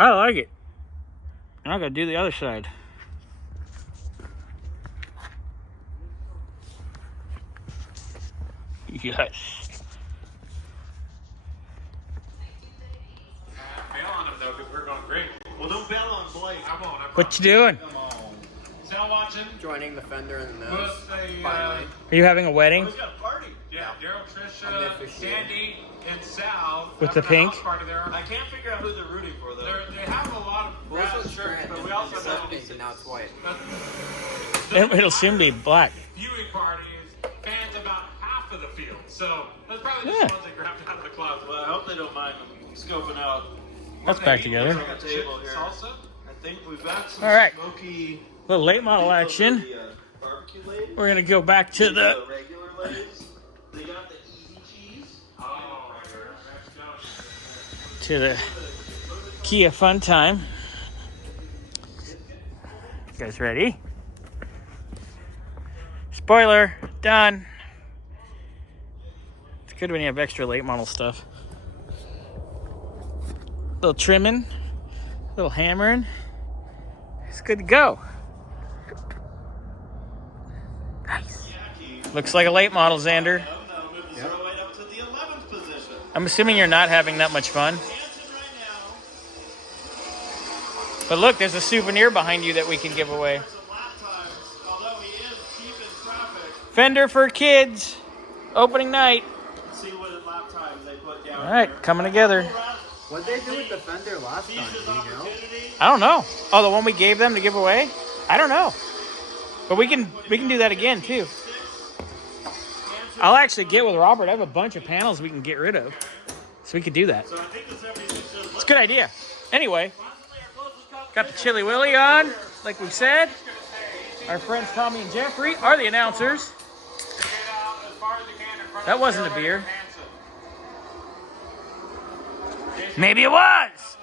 I like it. I'm gonna do the other side. Yes. Bail on him though, because we're going great. Well, don't bail on Blake. I won't. What you doing? Come on. Sail watching. Joining the fender and the nose. Are you having a wedding? He's got a party. Yeah, Daryl, Trisha, Sandy, and Sal. With the pink? Party there. I can't figure out who they're rooting for though. They have a lot of Well, brass this shirts, shirt but we also know pink and now it's white. It'll soon be black. Viewing party is fans about half of the field, so that's probably just the ones that grabbed out of the clouds. Well, I hope they don't mind scoping out. That's back together. On the table here. Salsa? I think we've got some All right. smoky. Little late model action. Barbecue lays. We're gonna go back to the regular lays. They got the easy cheese. Oh, to the Kia Fun Time. You guys ready? Spoiler, done. It's good when you have extra late model stuff. Little trimming, little hammering. It's good to go. Nice. Looks like a late model, Xander. Right up to the 11th position. I'm assuming you're not having that much fun. Dancing right now. But look, there's a souvenir behind you that we can give away. Some lap times, although he is cheap in traffic. Fender for kids. Opening night. Let's see what lap times they put down. All right, coming together. What'd they do with the fender last time? Do you know? I don't know. Oh, the one we gave them to give away? I don't know. But we can do that again too. I'll actually get with Robert. I have a bunch of panels we can get rid of. So we could do that. It's a good idea. Anyway, got the Chili Willy on, like we said. Our friends Tommy and Jeffrey are the announcers. That wasn't a beer. Maybe it was.